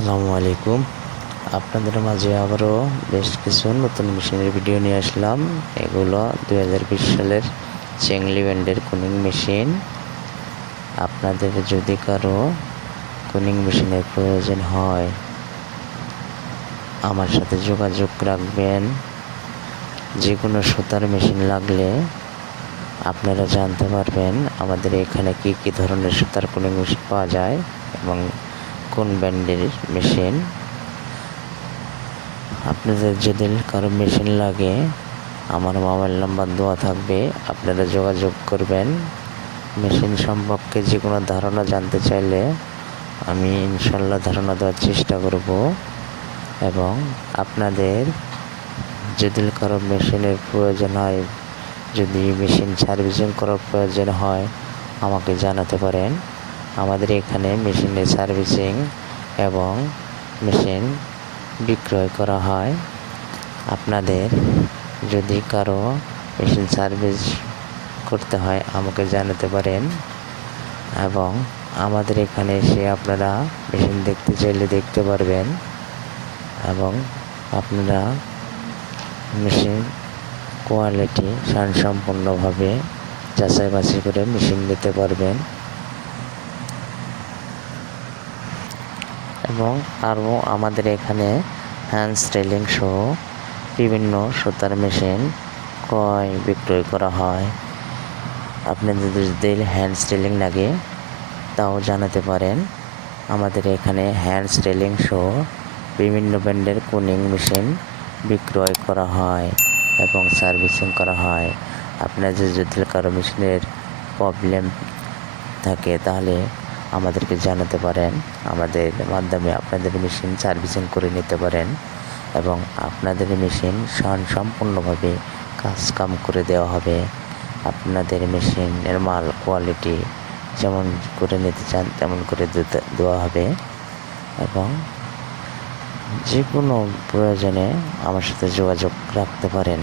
আসসালামু আলাইকুম। আপনাদের মাঝে আবারও বেশ কিছু নতুন মেশিনের ভিডিও নিয়ে আসলাম। এগুলো 2020 সালের চেংলি ব্যান্ডের কুনিং মেশিন। আপনাদের যদি কারো কুনিং মেশিনের প্রয়োজন হয় আমার সাথে যোগাযোগ রাখবেন। যে কোনো সুতার মেশিন লাগলে আপনারা জানতে পারবেন আমাদের এখানে কি ধরনের সুতার কুনিং মেশিন পাওয়া যায় এবং কোন ব্র্যান্ডের মেশিন। আপনাদের যদি কারো মেশিন লাগে আমার মোবাইল নাম্বার দেওয়া থাকবে, আপনারা যোগাযোগ করবেন। মেশিন সম্পর্কে যে কোনো ধারণা জানতে চাইলে আমি ইনশাল্লাহ ধারণা দেওয়ার চেষ্টা করব। এবং আপনাদের যদি কারো মেশিনের প্রয়োজন হয়, যদি মেশিন সার্ভিসিং করার প্রয়োজন হয় আমাকে জানাতে পারেন। আমাদের এখানে মেশিনের সার্ভিসিং এবং মেশিন বিক্রয় করা হয়। আপনাদের যদি কারো মেশিন সার্ভিস করতে হয় আমাকে জানাতে পারেন এবং আমাদের এখানে এসে আপনারা মেশিন দেখতে চাইলে দেখতে পারবেন এবং আপনারা মেশিন কোয়ালিটি সম্পূর্ণভাবে যাচাই বাছাই করে মেশিন নিতে পারবেন। এবং আরও আমাদের এখানে হ্যান্ড স্টাইলিং সহ বিভিন্ন সুতার মেশিন বিক্রয় করা হয়। আপনাদের যদি হ্যান্ড স্টাইলিং লাগে তাও জানাতে পারেন। আমাদের এখানে হ্যান্ড স্টাইলিং সহ বিভিন্ন ব্র্যান্ডের কুনিং মেশিন বিক্রয় করা হয় এবং সার্ভিসিং করা হয়। আপনাদের যদি কারো মেশিনের প্রবলেম থাকে তাহলে আমাদেরকে জানাতে পারেন। আমাদের মাধ্যমে আপনাদের মেশিন সার্ভিসিং করে নিতে পারেন এবং আপনাদের মেশিন সম্পূর্ণভাবে কাম করে দেওয়া হবে। আপনাদের মেশিনের মাল কোয়ালিটি যেমন করে নিতে চান তেমন করে দেওয়া হবে এবং যে কোনো প্রয়োজনে আমার সাথে যোগাযোগ রাখতে পারেন।